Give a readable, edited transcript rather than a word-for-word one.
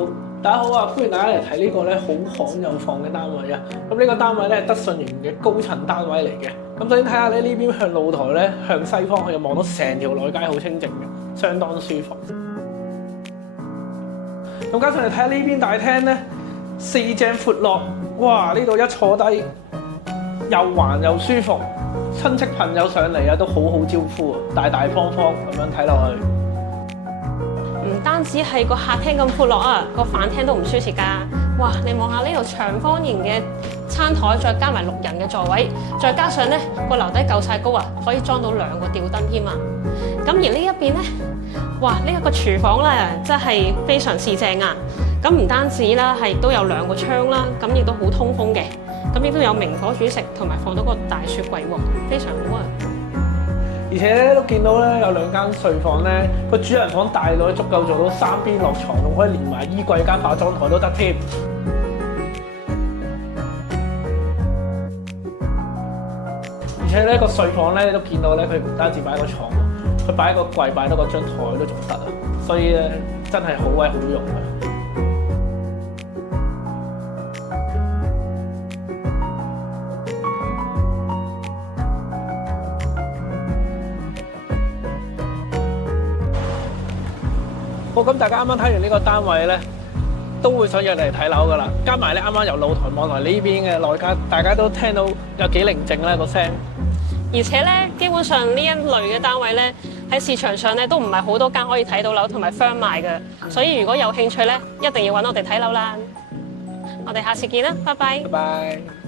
好，大家好啊！歡迎大家嚟睇呢個咧好巷有房嘅單位啊！咁呢個單位咧係德信園嘅高層單位嚟嘅。咁首先睇下咧呢邊向露台咧向西方可以望到成條內街好清靜嘅，相當舒服。咁加上你睇下呢邊大廳咧，四正闊落，哇！呢度一坐低又橫又舒服，親戚朋友上嚟啊都好好招呼啊，大大方方咁樣睇落去。唔單止係個客廳咁闊落啊，個飯廳都唔輸蝕㗎。哇！你望下呢度長方形嘅餐台，再加埋6人嘅座位，再加上咧個樓底夠晒高啊，可以裝到2個吊燈添啊。咁而呢一邊咧，哇！呢一個廚房咧真係非常市正啊。咁唔單止啦，係都有2個窗啦，咁亦都好通風嘅。咁亦都有明火煮食，同埋放到個大雪櫃喎，非常好啊。而且咧都見到咧有2間睡房咧，個主人房大到足夠做到3邊落床，仲可以連埋衣櫃加化妝台都得添。而且咧個睡房咧都見到咧，佢唔單止擺個床，佢擺個櫃，擺到個張台都仲得啊！所以咧真係好鬼好用啊！好，咁大家啱啱睇完呢個單位咧，都會想入嚟睇樓噶啦。加埋咧啱啱由露台望來呢邊嘅內街，大家都聽到有幾寧靜咧個聲。而且咧，基本上呢一類嘅單位咧，喺市場上咧都唔係好多間可以睇到樓同埋 firm 賣嘅，所以如果有興趣咧，一定要揾我哋睇樓啦。我哋下次見啦，拜拜。拜拜。